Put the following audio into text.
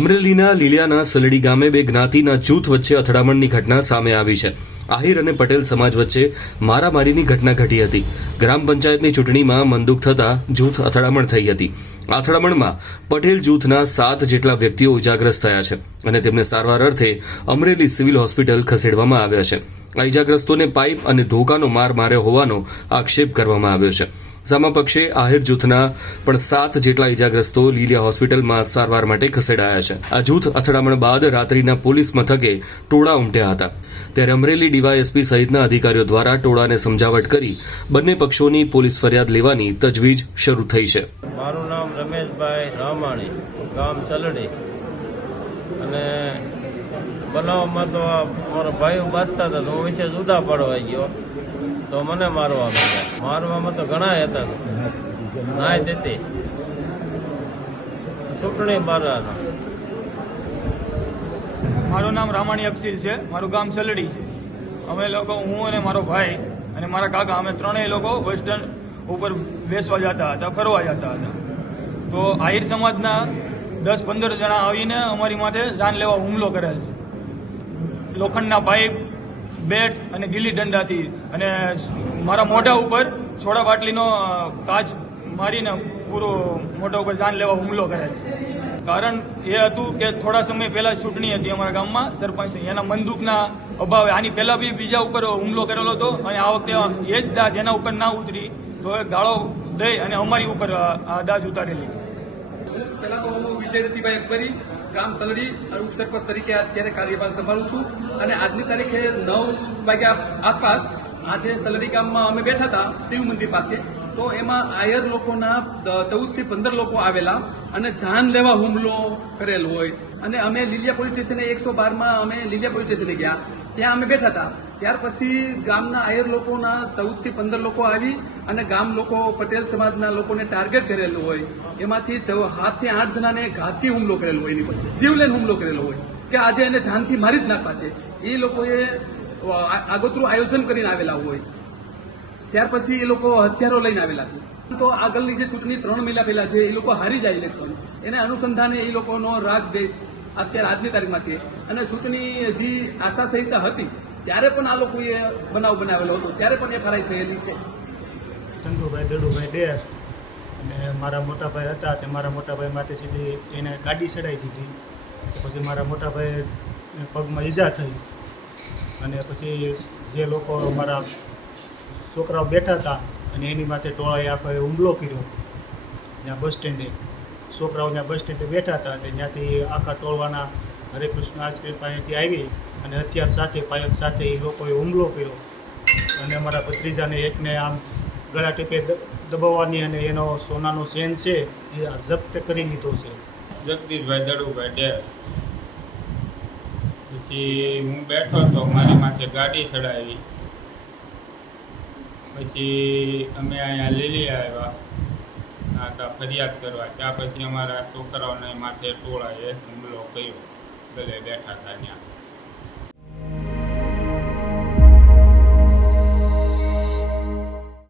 અમરેલીના લીલિયાના સલડી ગામે બે જ્ઞાતિના જૂથ વચ્ચે અથડામણની ઘટના સામે આવી છે. આહિર અને પટેલ સમાજ વચ્ચે મારામારીની ઘટના ઘટી હતી. ગ્રામ પંચાયતની ચૂંટણીમાં મનદુખ થતા જૂથ અથડામણ થઈ હતી. અથડામણમાં પટેલ જૂથના 7 જેટલા વ્યક્તિઓ ઇજાગ્રસ્ત થયા છે અને તેમને સારવાર અર્થે અમરેલી સિવિલ હોસ્પિટલ ખસેડવામાં આવ્યા છે. આ ઇજાગ્રસ્તોને પાઇપ અને ધોકાનો માર માર્યો હોવાનો આક્ષેપ કરવામાં આવ્યો છે. સામા પક્ષે આહિર જૂથના પણ 7 જેટલા ઇજાગ્રસ્તો લીલિયા હોસ્પિટલમાં સારવાર માટે ખસેડાયા છે. આ જૂથ અથડામણ બાદ રાત્રિના પોલીસ મથકે ટોળા ઉમટ્યા હતા. ત્યારે અમરેલી ડીવાયએસપી સહિતના અધિકારીઓ દ્વારા ટોળાને સમજાવટ કરી બંને પક્ષોની પોલીસ ફરિયાદ લેવાની તજવીજ શરૂ થઈ છે. મારું નામ રમેશભાઈ રામાણી, ગામ ચલડી. અને બનાવમાં તો મારા ભાઈઓ બાંધતા હતા તો હું વિશે જુદા પડવા ગયો તો મને મારવા માંડ્યા. મારવામાં તો ઘણા હતા, નાય દેતી ચૂંટણી બારાનો. મારું નામ રામાણી અક્ષિલ છે, મારું ગામ સલડી છે. અમે લોકો, હું અને મારો ભાઈ અને મારા કાકા, અમે ત્રણેય લોકો બસ સ્ટેન્ડ ઉપર બેસવા જતા હતા, ફરવા જતા હતા. તો આહિર સમાજના 10-15 જણા આવીને અમારી માથે જાનલેવા હુમલો કરેલ છે. લોખંડના પાઇપ, બેટ અને ગીલી દંડાથી અને મારા મોઢા ઉપર સોડા બાટલીનો કાચ મારીને પૂરો મોઢા ઉપર જાનલેવા હુમલો કરેલ છે. કારણ એ હતું કે થોડા સમય પહેલા ચૂંટણી હતી અમારા ગામમાં સરપંચ, એના બંદૂકના અભાવે આની પહેલા બી બીજા ઉપર હુમલો કરેલો હતો અને આ વખતે એ જ દાજ એના ઉપર ના ઉતરી તો એ ગાળો દઈ અને અમારી ઉપર આ દાજ ઉતારેલી છે. પહેલા તો હું વિજય રતિભાઈ અકબરી, ગામ સલડી ઉપસરપંચ તરીકે અત્યારે કાર્યભાર સંભાળું છું. અને આજની તારીખે 9 વાગ્યા આસપાસ આજે સલડી ગામમાં અમે બેઠા હતા શિવ મંદિર પાસે. તો એમાં આયર લોકોના 14 થી 15 લોકો આવેલા અને જાન લેવા હુમલો કરેલ હોય. અને અમે લીલિયા પોલીસ સ્ટેશને 112માં અમે લીલિયા પોલીસ સ્ટેશને ગયા, ત્યાં અમે બેઠા હતા. ત્યાર પછી ગામના આયર લોકોના 14 થી 15 લોકો આવી અને ગામ લોકો પટેલ સમાજના લોકોને ટાર્ગેટ કરેલું હોય. એમાંથી 7 થી 8 જણાને ઘાતકી હુમલો કરેલો હોય, એની પર જીવલેણ હુમલો કરેલો હોય કે આજે એને જાનથી મારી જ નાખવા છે. એ લોકોએ આગોતરું આયોજન કરીને આવેલા હોય. ત્યાર પછી એ લોકો હથિયારો લઈને આવેલા છે. તો આગળની જે ચૂંટણી 3 મહિના પહેલા છે, એ લોકો હારી જાય ઇલેક્શન, એને અનુસંધાને એ લોકોનો રાગ દેશ અત્યારે આજની તારીખમાં છે. અને ચૂંટણી જે આચારસંહિતા હતી ત્યારે પણ આ લોકોએ બનાવ બનાવેલો હતો, ત્યારે પણ એફઆરઆઈ થયેલી છે. ચંદુભાઈ દડુભાઈ ડેર અને મારા મોટાભાઈ હતા, તે મારા મોટાભાઈ માટે સીધી એને ગાડી ચડાવી દીધી. પછી મારા મોટાભાઈ પગમાં ઈજા થઈ અને પછી જે લોકો મારા છોકરાઓ બેઠા હતા અને એની માથે ટોળાએ આખો હુમલો કર્યો. ત્યાં બસ સ્ટેન્ડે છોકરાઓ ત્યાં બસ સ્ટેન્ડે બેઠા હતા અને ત્યાંથી આખા ટોળવાના હરે કૃષ્ણ આઈસ્ક્રીમ પાસેથી આવી અને હથિયાર સાથે પાઇપ સાથે એ લોકોએ હુમલો કર્યો અને અમારા ભત્રીજાને એકને આમ ગળા ટીપે દબાવવાની અને એનો સોનાનો ચેન છે એ જપ્ત કરી લીધો છે. જગદીશભાઈ દડુભાઈ ડેર. પછી હું બેઠો હતો, મારી માથે ગાડી ચડાવી. પછી અમે અહીંયા લીલી આવ્યા હતા ફરિયાદ કરવા. ત્યાં પછી અમારા છોકરાઓને માથે ટોળાએ હુમલો કર્યો, ગલે બેઠા હતા ત્યાં.